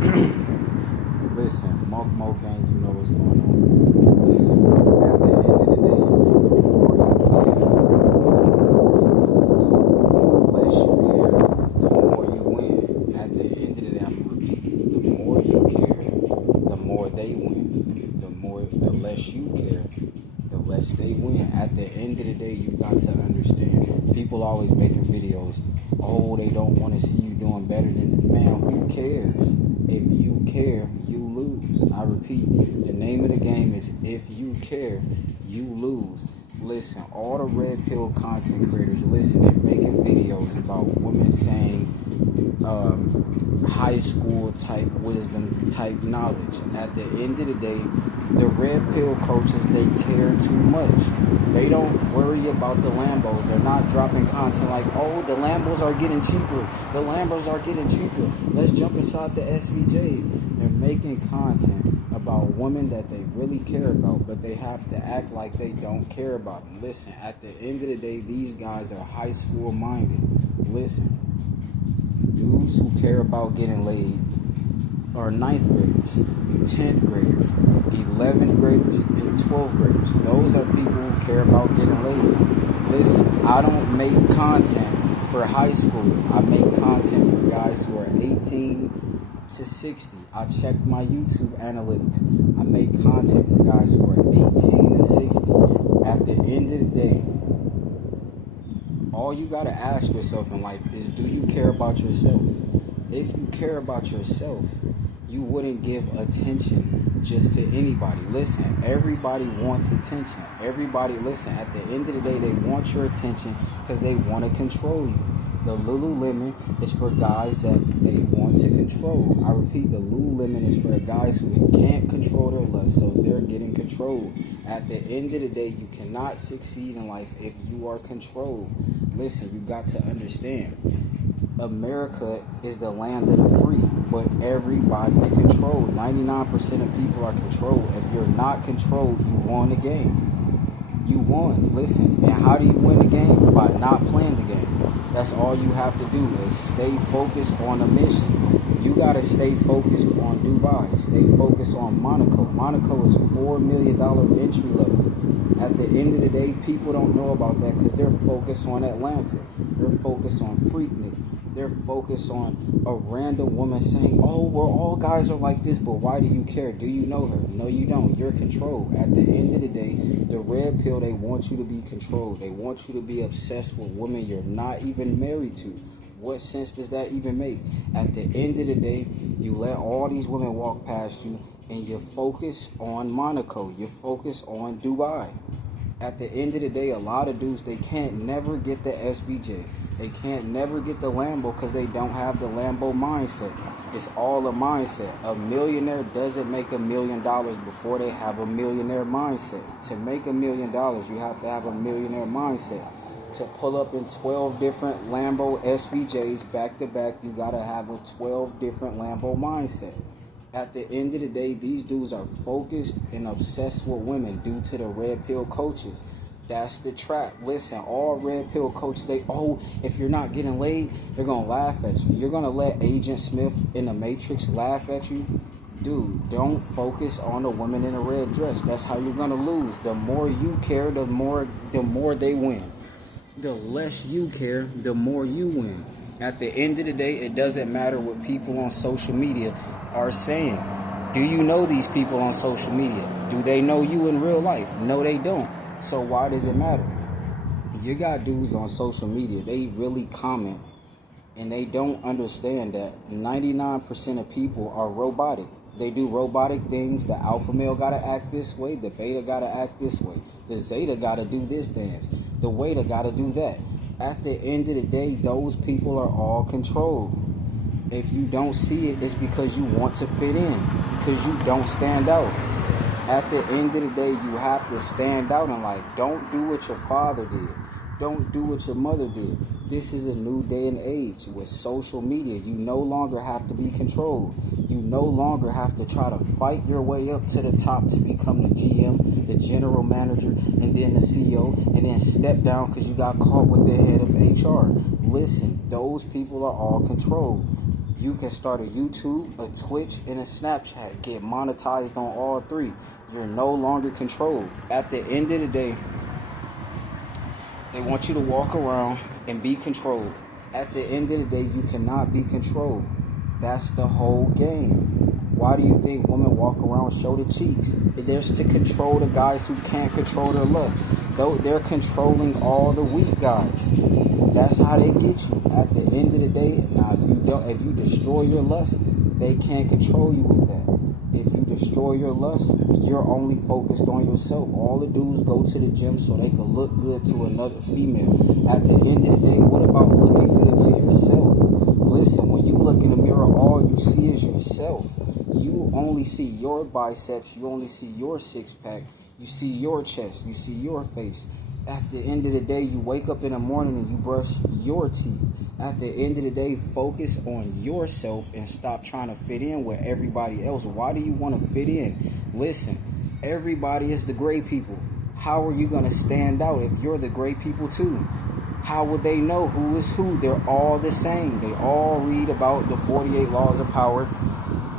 Listen, Mo gang, you know what's going on. Listen, at the end of the day, the less you care, the more you win. At the end of the day, I'm repeating, the more you care, the more they win. The less you care, the less they win. At the end of the day, you got to understand. People always making videos. Oh, they don't want to see you doing better than them. Man, who cares? If you care, you lose. I repeat, the name of the game is if you care, you lose. Listen, all the red pill content creators, listen, they're making videos about women saying high school type wisdom type knowledge. At the end of the day, the red pill coaches, they care too much. They don't worry about the Lambos. They're not dropping content like, oh, the Lambos are getting cheaper. The Lambos are getting cheaper. Let's jump inside the SVJs. They're making content about women that they really care about, but they have to act like they don't care about them. Listen, at the end of the day, these guys are high school minded. Listen, dudes who care about getting laid are 9th graders, 10th graders, 11th graders, and 12th graders. Those are people who care about getting laid. Listen, I don't make content for high school. I make content for guys who are 18 to 60. I check my YouTube analytics. I make content for guys who are 18 to 60. At the end of the day, all you gotta ask yourself in life is, do you care about yourself? If you care about yourself, you wouldn't give attention just to anybody. Listen, everybody wants attention. Everybody, listen, at the end of the day, they want your attention because they want to control you. The Lululemon is for guys that they want to control. I repeat, the Lululemon is for guys who can't control their lust, so they're getting controlled. At the end of the day, you cannot succeed in life if you are controlled. Listen, you got to understand. America is the land of the free, but everybody's controlled. 99% of people are controlled. If you're not controlled, you won the game. You won. Listen, and how do you win the game? By not playing the game. That's all you have to do is stay focused on a mission. You got to stay focused on Dubai. Stay focused on Monaco. Monaco is $4 million entry level. At the end of the day, people don't know about that because they're focused on Atlanta. They're focused on Freaknik. They're focused on a random woman saying, oh, well, all guys are like this, but why do you care? Do you know her? No, you don't. You're controlled. At the end of the day, the red pill, they want you to be controlled. They want you to be obsessed with women you're not even married to. What sense does that even make? At the end of the day, you let all these women walk past you, and you're focused on Monaco. You're focused on Dubai. At the end of the day, a lot of dudes, they can't never get the SVJ. They can't never get the Lambo because they don't have the Lambo mindset. It's all a mindset. A millionaire doesn't make $1 million before they have a millionaire mindset. To make $1 million, you have to have a millionaire mindset. To pull up in 12 different Lambo SVJs back to back, you got to have a 12 different Lambo mindset. At the end of the day, these dudes are focused and obsessed with women due to the red pill coaches. That's the trap. Listen, all red pill coaches, if you're not getting laid, they're going to laugh at you. You're going to let Agent Smith in the Matrix laugh at you? Dude, don't focus on the woman in a red dress. That's how you're going to lose. The more you care, the more they win. The less you care, the more you win. At the end of the day, it doesn't matter what people on social media are saying. Do you know these people on social media? Do they know you in real life? No, they don't. So why does it matter? You got dudes on social media, they really comment, and they don't understand that 99% of people are robotic. They do robotic things. The alpha male gotta act this way, the beta gotta act this way, the zeta gotta do this dance, the weta gotta do that. At the end of the day, those people are all controlled. If you don't see it, it's because you want to fit in, because you don't stand out. At the end of the day, you have to stand out in life. Don't do what your father did. Don't do what your mother did. This is a new day and age with social media. You no longer have to be controlled. You no longer have to try to fight your way up to the top to become the GM, the general manager, and then the CEO, and then step down because you got caught with the head of HR. Listen, those people are all controlled. You can start a YouTube, a Twitch, and a Snapchat. Get monetized on all three. You're no longer controlled. At the end of the day, they want you to walk around and be controlled. At the end of the day, you cannot be controlled. That's the whole game. Why do you think women walk around show the cheeks? There's to control the guys who can't control their lust. Though they're controlling all the weak guys. That's how they get you. At the end of the day, now if you destroy your lust, they can't control you with that. If you destroy your lust, you're only focused on yourself. All the dudes go to the gym so they can look good to another female. At the end of the day, what about looking good to yourself? Listen, when you look in the mirror, all you see is yourself. You only see your biceps, you only see your six-pack, you see your chest, you see your face. At the end of the day, you wake up in the morning and you brush your teeth. At the end of the day, focus on yourself and stop trying to fit in with everybody else. Why do you want to fit in? Listen, everybody is the great people. How are you going to stand out if you're the great people too? How would they know who is who? They're all the same. They all read about the 48 laws of power.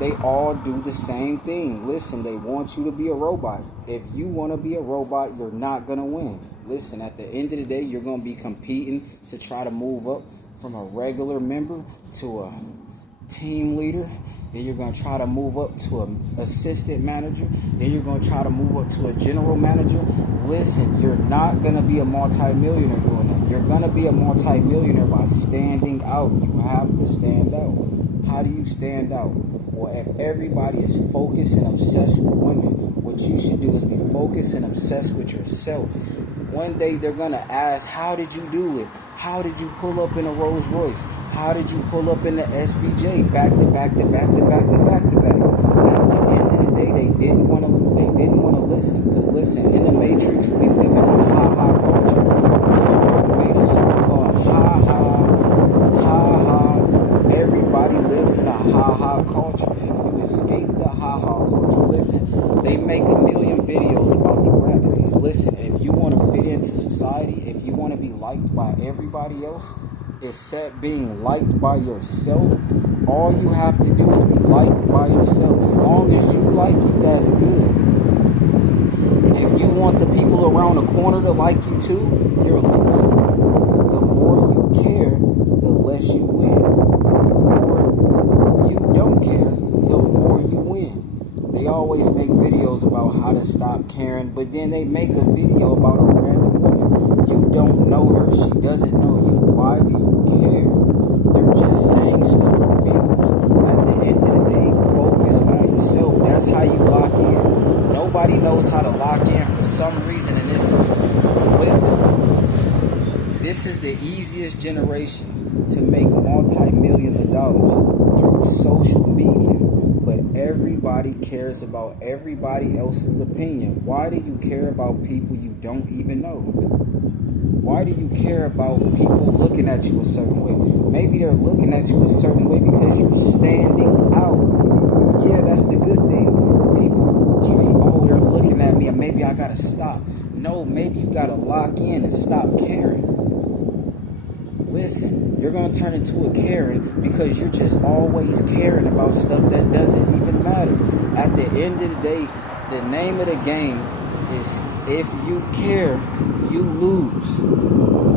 They all do the same thing. Listen, they want you to be a robot. If you want to be a robot, you're not going to win. Listen, at the end of the day, you're going to be competing to try to move up from a regular member to a team leader. Then you're going to try to move up to an assistant manager. Then you're going to try to move up to a general manager. Listen, you're not going to be a multimillionaire doing that. You're going to be a multimillionaire by standing out. You have to stand out. How do you stand out? Well, if everybody is focused and obsessed with women, what you should do is be focused and obsessed with yourself. One day they're going to ask, how did you do it? How did you pull up in a Rolls Royce? How did you pull up in the SVJ? Back to back to back to back to back to back. At the end of the day, they didn't want to listen. Because listen, in the Matrix, we live in a ha-ha culture. Lord made a song called ha-ha, ha-ha. Everybody lives in a ha-ha culture. If you escape the ha-ha culture, listen, they make a million videos about the rat race. Listen, if you want to fit into society, if you want to be liked by everybody else, except being liked by yourself, all you have to do is be liked by yourself. As long as you like you, that's good. If you want the people around the corner to like you too, you're losing. The more you care, the less you win. The more you don't care, the more you win. They always make videos about how to stop caring, but then they make a video about a random woman. You don't know her, she doesn't know you. Why do you care? They're just saying stuff for views. At the end of the day, focus on yourself. That's how you lock in. Nobody knows how to lock in for some reason in this life. Listen, this is the easiest generation to make multi-millions of dollars through social media. But everybody cares about everybody else's opinion. Why do you care about people you don't even know? Why do you care about people looking at you a certain way? Maybe they're looking at you a certain way because you're standing out. Yeah, that's the good thing. People treat, they're looking at me and maybe I gotta stop. No, maybe you gotta lock in and stop caring. Listen, you're going to turn into a Karen because you're just always caring about stuff that doesn't even matter. At the end of the day, the name of the game is if you care, you lose.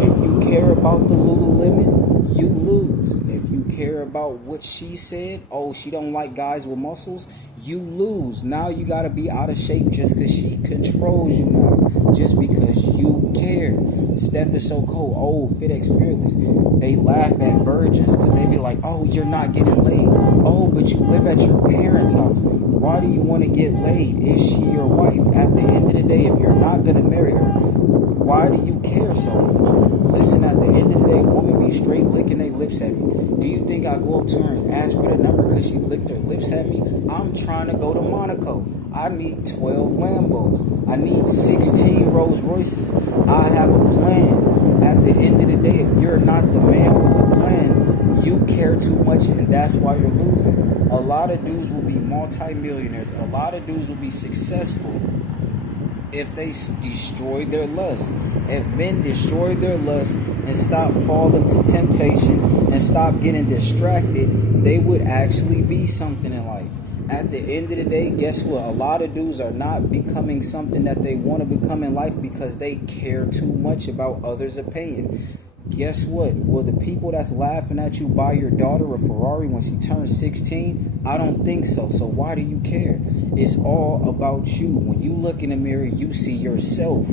If you care about the Lululemon, you lose. If you care about what she said, she don't like guys with muscles, you lose. Now you got to be out of shape just because she controls you now. Just because you care. Steph is so cold. FitX Fearless. They laugh at virgins because they be like, you're not getting laid. But you live at your parents' house. Why do you want to get laid? Is she your wife? At the end of the day, if you're not going to marry her, why do you care so much? Listen, at the end of the day, women be straight licking their lips at me. Do you think I go up to her and ask for the number because she licked her lips at me? I'm trying to go to Monaco. I need 12 Lambos. I need 16 Rolls Royces. I have a plan. At the end of the day, if you're not the man with the plan, you care too much and that's why you're losing. A lot of dudes will be multi-millionaires. A lot of dudes will be successful. if they destroyed their lust. If men destroyed their lust and stopped falling to temptation and stopped getting distracted, they would actually be something in life. At the end of the day, guess what? A lot of dudes are not becoming something that they want to become in life because they care too much about others' opinion. Guess what? Will the people that's laughing at you buy your daughter a Ferrari when she turns 16? I don't think so. So why do you care? It's all about you. When you look in the mirror, you see yourself.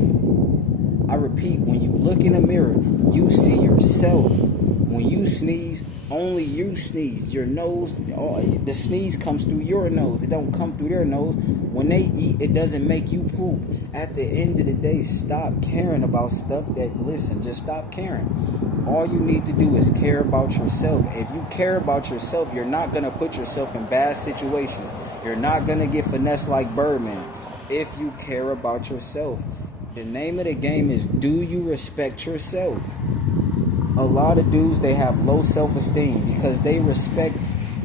I repeat, when you look in the mirror, you see yourself. When you sneeze, only you sneeze. Your nose, the sneeze comes through your nose. It don't come through their nose. When they eat, it doesn't make you poop. At the end of the day, stop caring about stuff just stop caring. All you need to do is care about yourself. If you care about yourself, you're not going to put yourself in bad situations. You're not going to get finessed like Birdman. If you care about yourself. The name of the game is, do you respect yourself? A lot of dudes, they have low self-esteem because they respect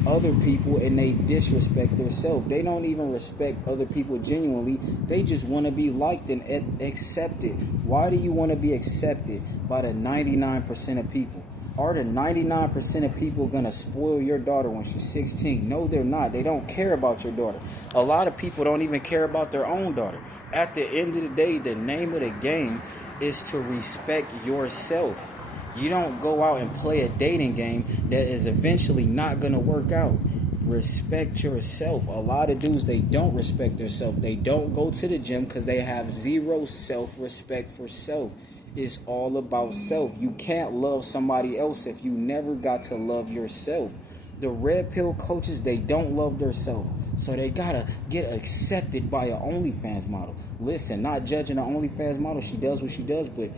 other people and they disrespect themselves. They don't even respect other people genuinely. They just want to be liked and accepted. Why do you want to be accepted by the 99% of people? Are the 99% of people going to spoil your daughter when she's 16? No, they're not. They don't care about your daughter. A lot of people don't even care about their own daughter. At the end of the day, the name of the game is to respect yourself. You don't go out and play a dating game that is eventually not going to work out. Respect yourself. A lot of dudes, they don't respect themselves. They don't go to the gym because they have zero self-respect for self. It's all about self. You can't love somebody else if you never got to love yourself. The red pill coaches, they don't love themselves. So they got to get accepted by an OnlyFans model. Listen, not judging the OnlyFans model. She does what she does, but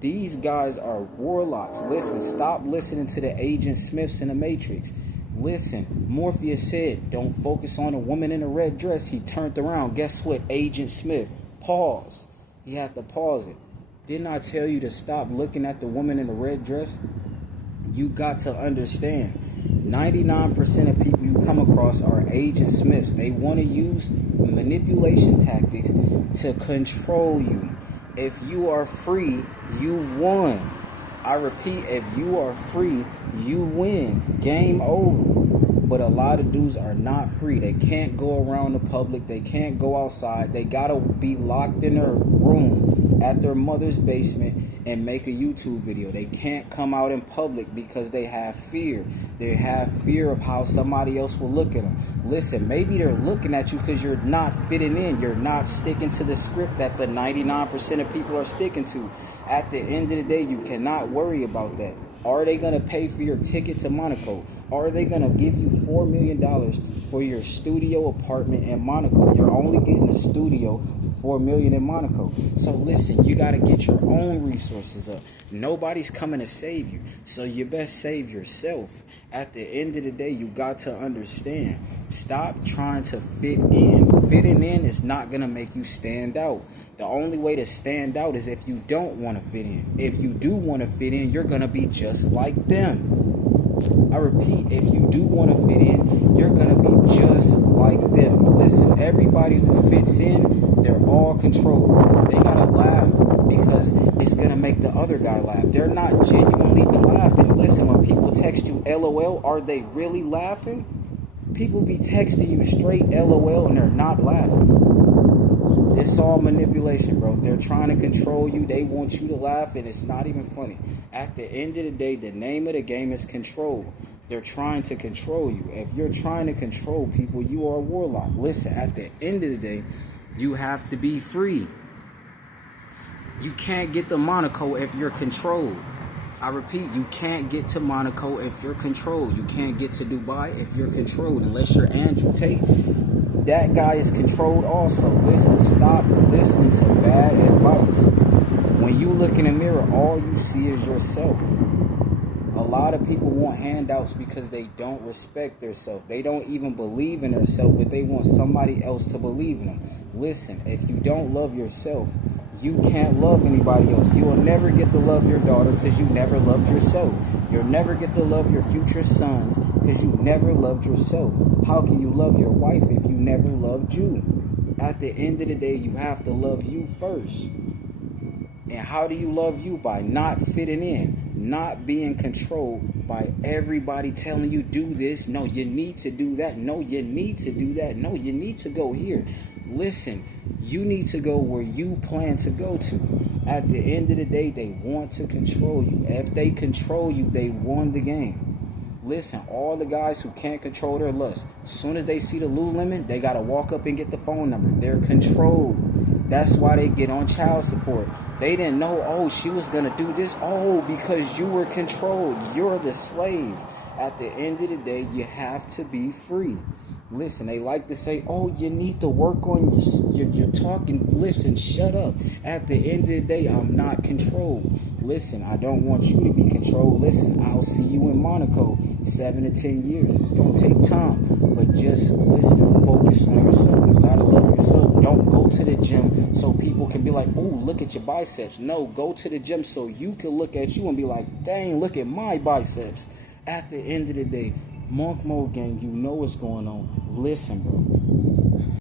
these guys are warlocks. Listen, stop listening to the Agent Smiths in the Matrix. Listen, Morpheus said, don't focus on a woman in a red dress. He turned around. Guess what? Agent Smith. Pause. He had to pause it. Didn't I tell you to stop looking at the woman in the red dress? You got to understand. 99% of people you come across are Agent Smiths. They want to use manipulation tactics to control you. If you are free, you won. I repeat, if you are free, you win. Game over. But a lot of dudes are not free. They can't go around the public. They can't go outside. They got to be locked in their room at their mother's basement and make a YouTube video. They can't come out in public because they have fear. They have fear of how somebody else will look at them. Listen, maybe they're looking at you because you're not fitting in. You're not sticking to the script that the 99% of people are sticking to. At the end of the day, you cannot worry about that. Are they going to pay for your ticket to Monaco? Are they going to give you $4 million for your studio apartment in Monaco? You're only getting a studio for $4 million in Monaco. So listen, you got to get your own resources up. Nobody's coming to save you. So you best save yourself. At the end of the day, you got to understand. Stop trying to fit in. Fitting in is not going to make you stand out. The only way to stand out is if you don't want to fit in. If you do want to fit in, you're going to be just like them. I repeat, if you do want to fit in, you're going to be just like them. Listen, everybody who fits in, they're all controlled. They got to laugh because it's going to make the other guy laugh. They're not genuinely laughing. Listen, when people text you LOL, are they really laughing? People be texting you straight LOL and they're not laughing. It's all manipulation, bro. They're trying to control you. They want you to laugh, and it's not even funny. At the end of the day, the name of the game is control. They're trying to control you. If you're trying to control people, you are a warlock. Listen, at the end of the day, you have to be free. You can't get to Monaco if you're controlled. I repeat, you can't get to Monaco if you're controlled. You can't get to Dubai if you're controlled, unless you're Andrew Tate. That guy is controlled also. Listen, stop listening to bad advice. When you look in the mirror, all you see is yourself. A lot of people want handouts because they don't respect themselves. They don't even believe in themselves, but they want somebody else to believe in them. Listen, if you don't love yourself, you can't love anybody else. You will never get to love your daughter because you never loved yourself. You'll never get to love your future sons because you never loved yourself. How can you love your wife if you never loved you? At the end of the day, you have to love you first. And how do you love you? By not fitting in, not being controlled by everybody telling you do this. No, you need to do that. No, you need to do that. No, you need to go here. Listen, you need to go where you plan to go to. At the end of the day, they want to control you. If they control you, they won the game. Listen, all the guys who can't control their lust, as soon as they see the Lululemon, they got to walk up and get the phone number. They're controlled. That's why they get on child support. They didn't know, oh, she was going to do this. Oh, because you were controlled. You're the slave. At the end of the day, you have to be free. Listen, they like to say, oh, you need to work on your talking. Listen, shut up. At the end of the day, I'm not controlled. Listen, I don't want you to be controlled. Listen, I'll see you in Monaco 7 to 10 years. It's going to take time. But just listen, focus on yourself. You got to love yourself. Don't go to the gym so people can be like, oh, look at your biceps. No, go to the gym so you can look at you and be like, dang, look at my biceps. At the end of the day, Monk Mode Gang, you know what's going on. Listen, bro.